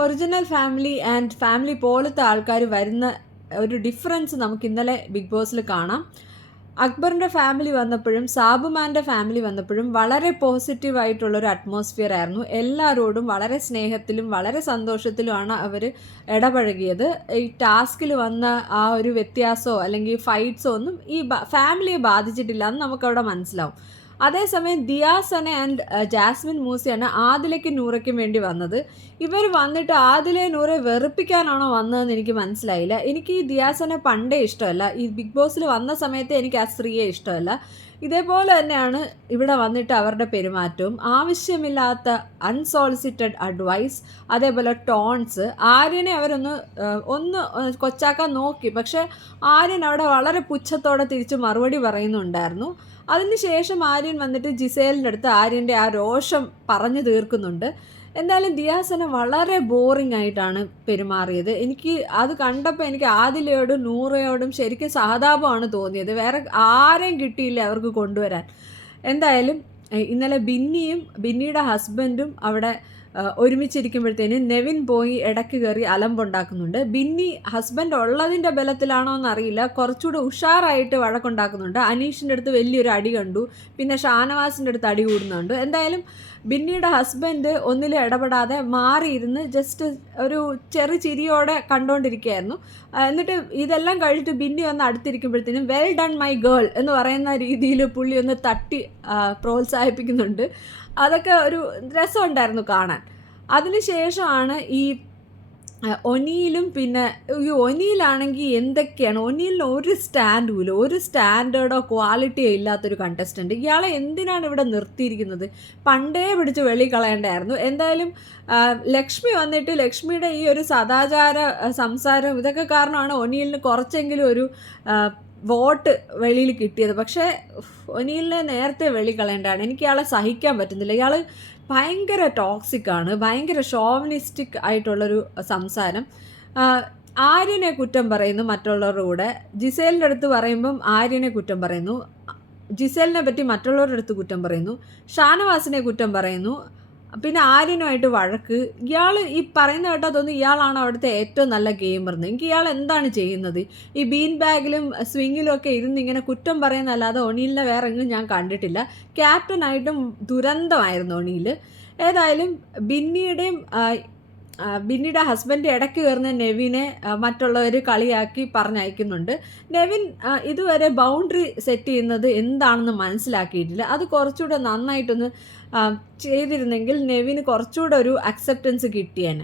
Original family and family പോലത്തെ ആൾക്കാർ വരുന്ന ഒരു ഡിഫറൻസ് നമുക്ക് ഇന്നലെ ബിഗ് ബോസിൽ കാണാം. അക്ബറിൻ്റെ ഫാമിലി വന്നപ്പോഴും സാബുമാൻ്റെ ഫാമിലി വന്നപ്പോഴും വളരെ പോസിറ്റീവായിട്ടുള്ളൊരു അറ്റ്മോസ്ഫിയർ ആയിരുന്നു. എല്ലാവരോടും വളരെ സ്നേഹത്തിലും വളരെ സന്തോഷത്തിലുമാണ് അവർ ഇടപഴകിയത്. ഈ ടാസ്കിൽ വന്ന ആ ഒരു വ്യത്യാസമോ അല്ലെങ്കിൽ ഫൈറ്റ്സോ ഒന്നും ഈ ഫാമിലിയെ ബാധിച്ചിട്ടില്ല എന്ന് നമുക്കവിടെ മനസ്സിലാവും. അതേസമയം ദിയാസന ആൻഡ് ജാസ്മിൻ മൂസയാണ് ആദിലയ്ക്കും നൂറയ്ക്കും വേണ്ടി വന്നത്. ഇവർ വന്നിട്ട് ആദിലെ നൂറെ വെറുപ്പിക്കാനാണോ വന്നതെന്ന് എനിക്ക് മനസ്സിലായില്ല. എനിക്ക് ഈ ദിയാസന പണ്ടേ ഇഷ്ടമല്ല. ഈ ബിഗ് ബോസിൽ വന്ന സമയത്ത് എനിക്ക് ആ സ്ത്രീയെ ഇഷ്ടമല്ല. ഇതേപോലെ തന്നെയാണ് ഇവിടെ വന്നിട്ട് അവരുടെ പെരുമാറ്റവും. ആവശ്യമില്ലാത്ത അൺസോളിസിറ്റഡ് അഡ്വൈസ്, അതേപോലെ ടോൺസ്. ആര്യനെ ഒന്ന് കൊച്ചാക്കാൻ നോക്കി, പക്ഷേ ആര്യൻ അവിടെ വളരെ പുച്ഛത്തോടെ തിരിച്ച് മറുപടി പറയുന്നുണ്ടായിരുന്നു. അതിനുശേഷം ആര്യൻ വന്നിട്ട് ജിസേലിൻ്റെ അടുത്ത് ആര്യൻ്റെ ആ രോഷം പറഞ്ഞു തീർക്കുന്നുണ്ട്. എന്തായാലും ദിയാസന വളരെ ബോറിംഗ് ആയിട്ടാണ് പെരുമാറിയത്. എനിക്ക് അത് കണ്ടപ്പോൾ എനിക്ക് ആദിലയോടും നൂറയോടും ശരിക്കും സഹതാപമാണ് തോന്നിയത്. വേറെ ആരെയും കിട്ടിയില്ല അവർക്ക് കൊണ്ടുവരാൻ. എന്തായാലും ഇന്നലെ ബിന്നിയുടെ ഹസ്ബൻഡും അവിടെ ഒരുമിച്ചിരിക്കുമ്പോഴത്തേന് നെവിൻ പോയി ഇടയ്ക്ക് കയറി അലമ്പുണ്ടാക്കുന്നുണ്ട്. ബിന്നി ഹസ്ബൻഡ് ഉള്ളതിൻ്റെ ബലത്തിലാണോ എന്നറിയില്ല, കുറച്ചുകൂടെ ഉഷാറായിട്ട് വഴക്കുണ്ടാക്കുന്നുണ്ട്. അനീഷിൻ്റെ അടുത്ത് വലിയൊരു അടി കണ്ടു, പിന്നെ ഷാനവാസിൻ്റെ അടുത്ത് അടി കൂടുന്നുണ്ട്. എന്തായാലും ബിന്നിയുടെ ഹസ്ബൻഡ് ഒന്നിലും ഇടപെടാതെ മാറിയിരുന്ന് ജസ്റ്റ് ഒരു ചിരിയോടെ കണ്ടുകൊണ്ടിരിക്കുകയായിരുന്നു. എന്നിട്ട് ഇതെല്ലാം കഴിഞ്ഞിട്ട് ബിന്നി വന്ന് അടുത്തിരിക്കുമ്പോഴത്തേനും വെൽ ഡൺ മൈ ഗേൾ എന്ന് പറയുന്ന രീതിയിൽ പുള്ളി ഒന്ന് തട്ടി പ്രോത്സാഹിപ്പിക്കുന്നുണ്ട്. അതൊക്കെ ഒരു രസമുണ്ടായിരുന്നു കാണാൻ. അതിനുശേഷമാണ് ഈ ഒനിയിലും, പിന്നെ ഈ ഒനിയിലാണെങ്കിൽ എന്തൊക്കെയാണ്, ഒനിയിലിന് ഒരു സ്റ്റാൻഡും ഇല്ല, ഒരു സ്റ്റാൻഡേർഡോ ക്വാളിറ്റിയോ ഇല്ലാത്തൊരു കണ്ടസ്റ്റൻറ്റ്. ഇയാളെ എന്തിനാണ് ഇവിടെ നിർത്തിയിരിക്കുന്നത്? പണ്ടേ പിടിച്ച് വെളി കളയേണ്ടായിരുന്നു. എന്തായാലും ലക്ഷ്മി വന്നിട്ട് ലക്ഷ്മിയുടെ ഈ ഒരു സദാചാര സംസാരം ഇതൊക്കെ കാരണമാണ് ഒനിയിലിന് കുറച്ചെങ്കിലും ഒരു വോട്ട് വെളിയിൽ കിട്ടിയത്. പക്ഷേ ഒനിയിലിനെ നേരത്തെ വെളി കളയേണ്ടതാണ്. എനിക്ക് ഇയാളെ സഹിക്കാൻ പറ്റുന്നില്ല. ഇയാൾ ഭയങ്കര ടോക്സിക്കാണ്, ഭയങ്കര ഷോവനിസ്റ്റിക് ആയിട്ടുള്ളൊരു സംസാരം. ആര്യനെ കുറ്റം പറയുന്നു മറ്റുള്ളവരുടെ കൂടെ. ജിസേലിൻ്റെ അടുത്ത് പറയുമ്പം ആര്യനെ കുറ്റം പറയുന്നു, ജിസേലിനെ പറ്റി മറ്റുള്ളവരുടെ അടുത്ത് കുറ്റം പറയുന്നു, ഷാനവാസിനെ കുറ്റം പറയുന്നു, പിന്നെ ആര്യനുമായിട്ട് വഴക്ക്. ഇയാൾ ഈ പറയുന്ന കേട്ടാൽ തോന്നുന്നു ഇയാളാണ് അവിടുത്തെ ഏറ്റവും നല്ല ഗെയിമർന്ന്. എനിക്ക് ഇയാൾ എന്താണ് ചെയ്യുന്നത്? ഈ ബീൻ ബാഗിലും സ്വിങ്ങിലും ഒക്കെ ഇരുന്ന് ഇങ്ങനെ കുറ്റം പറയുന്നതല്ലാതെ ഒണിയിലിനെ വേറെ എങ്ങും ഞാൻ കണ്ടിട്ടില്ല. ക്യാപ്റ്റനായിട്ടും ദുരന്തമായിരുന്നു ഒണിയിൽ. ഏതായാലും ബിന്നിയുടെ ഹസ്ബൻഡ് ഇടയ്ക്ക് കയറുന്ന നെവിനെ മറ്റുള്ളവർ കളിയാക്കി പറഞ്ഞയക്കുന്നുണ്ട്. നെവിൻ ഇതുവരെ ബൗണ്ടറി സെറ്റ് ചെയ്യുന്നത് എന്താണെന്ന് മനസ്സിലാക്കിയിട്ടില്ല. അത് കുറച്ചുകൂടെ നന്നായിട്ടൊന്ന് ചെയ്തിരുന്നെങ്കിൽ നെവിന് കുറച്ചുകൂടെ ഒരു അക്സെപ്റ്റൻസ് കിട്ടിയേനെ.